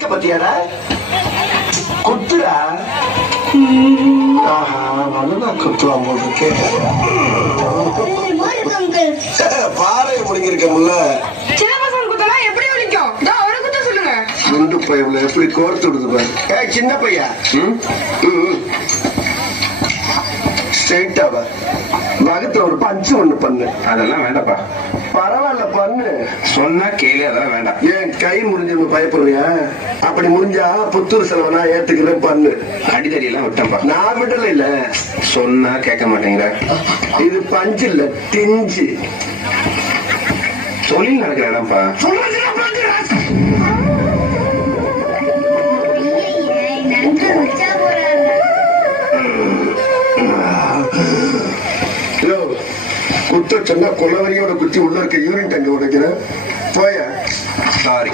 பத்தியாடா குத்துடா. ஆஹா நல்லா குத்துவான் போல் இருக்கு. பாறை முடிஞ்சிருக்கமுல்ல. குண்டு பையன் எப்படி கோர்த்து விடுது பாரு. சின்ன பையா ஸ்ட்ரெயிட்டாவா வகத்துல ஒரு பஞ்சு ஒண்ணு பண்ணு. அதெல்லாம் வேண்டாப்பா. பரவாயில்ல பண்ணு. சொன்னா கேளு, அதெல்லாம் வேண்டாம். ஏன் கை முடிஞ்சு பயப்படுறியா? அப்படி முடிஞ்சா புத்தூர் செலவனா ஏத்துக்கிறேன் பண்ணு. அடிதடி எல்லாம் விட்டேன்ப்பா. நான் விடல இல்ல. சொன்னா கேட்க மாட்டேங்கிற. இது பஞ்சு இல்ல திஞ்சு. தொழில் நடக்கிற இடம்ப்பா. குத்த சொன்னா கொலவரியோட குத்தி உள்ள இருக்க யூரின் டேங்க் உடைக்கிறேன் போய. சாரி.